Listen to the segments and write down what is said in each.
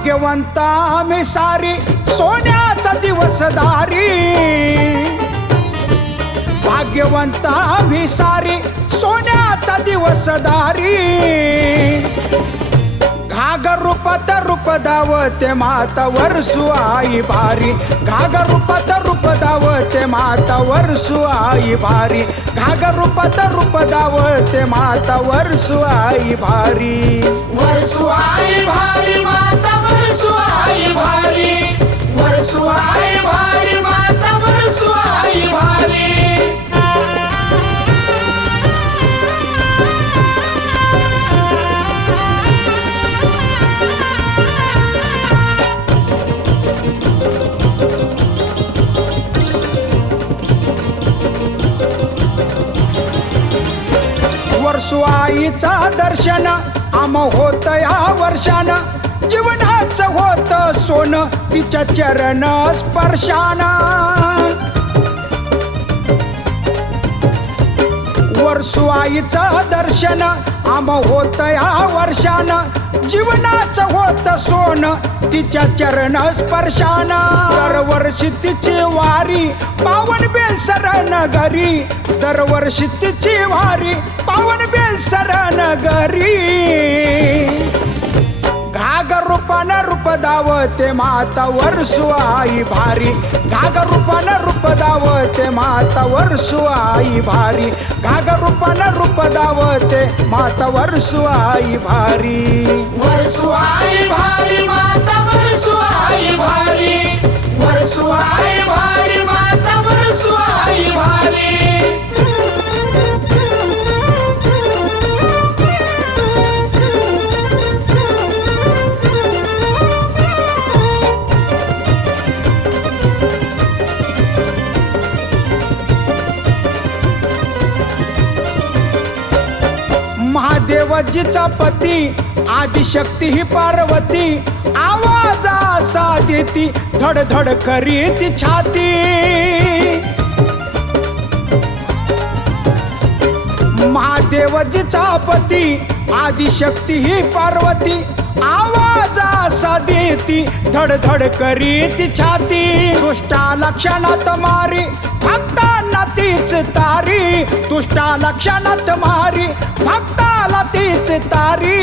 भाग्यवंता आम्ही सारी सोन्याचा दिवसदारी, भाग्यवंता आम्ही सारी सोन्याचा दिवसदारी. घागर रूपात रूप दावते माता वरसू आई भारी, घागर रूपात रूप दावते माता वरसू आई भारी, घागर रूपात रूप दावते माता वरसू आई भारी. वरसू आई भारी माता वरसू आई भारी, वरसू आई भारी माता वरसू आई भारी. वरसू आईचा दर्शन आम होत या वर्षान, जीवनाचं होत सोन तिच्या चरण स्पर्शान. वरसू आईचं दर्शन आम होत या वर्षान, जीवनाचं होत सोन तिच्या चरण स्पर्शान. दरवर्षी तिची वारी पावन बेलसर नगरी, दरवर्षी तिची वारी पावन बेलसर नगरी. घागर रूपानं रूप दावते माता वरसू आई भारी, घागर रूपानं रूप दावते माता वरसू आई भारी, घागर रूपानं रूप दावते माता वरसू आई भारी. वरसू आई भारी माता वरसू आई भारी, वरसू आई भारी माता वरसू आई भारी. महादेवजीचा पती आदिशक्ती ही पार्वती, आवाज असा देती धडधड करीत छाती. महादेवजीचा पती आदिशक्ती ही पार्वती, आवाज असा देती धडधड करीत छाती. दुष्टा लक्षणात मारी भक्तांना तीच तारी, दुष्टा लक्षणात मारी भक्ताला तीच तारी.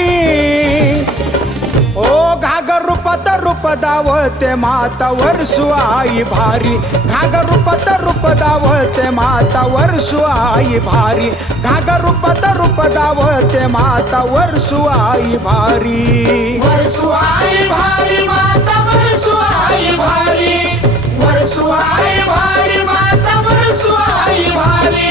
ओ घागर रूपात रूप दावते माता वरसू आई भारी, घागर रूपात रूप दावते माता वरसू आई भारी, घागर रूपात रूप दावते माता वरसू आई भारी. वरसू आई भारी माता वरसू आई भारी, वरसू आई भारी माता वरसू आई भारी.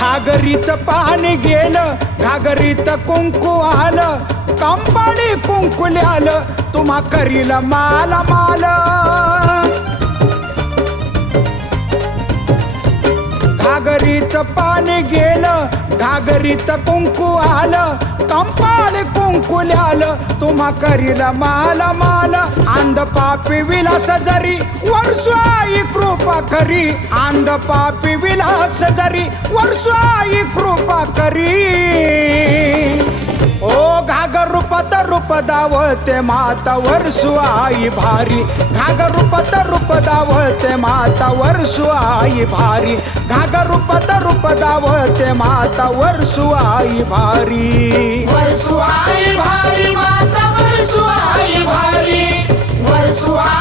घागरीचं पाणी गेलं, घागरीत कुंकू आलं, कंपाणी कुंकुल्यालं तुम्हा करील माल माल. घागरीचं पाणी गेलं, घागरीत कुंकू आलं, कंपाळ कुंकुल्यालं तुम्हा करील माल माल. अंध पापी विलास जरी वरसू आई कृपा करी, अंध पापी विलास जरी वरसू आई कृपा करी. ओ घागर रूपात रूप दावते माता वरसू आई भारी, घागर रूपात रूप दावते माता वरसू आई भारी, घागर रूपात रूप दावते माता वरसू आई भारी. वरसू आई भारी माता वरसू आई भारी, वरसू आई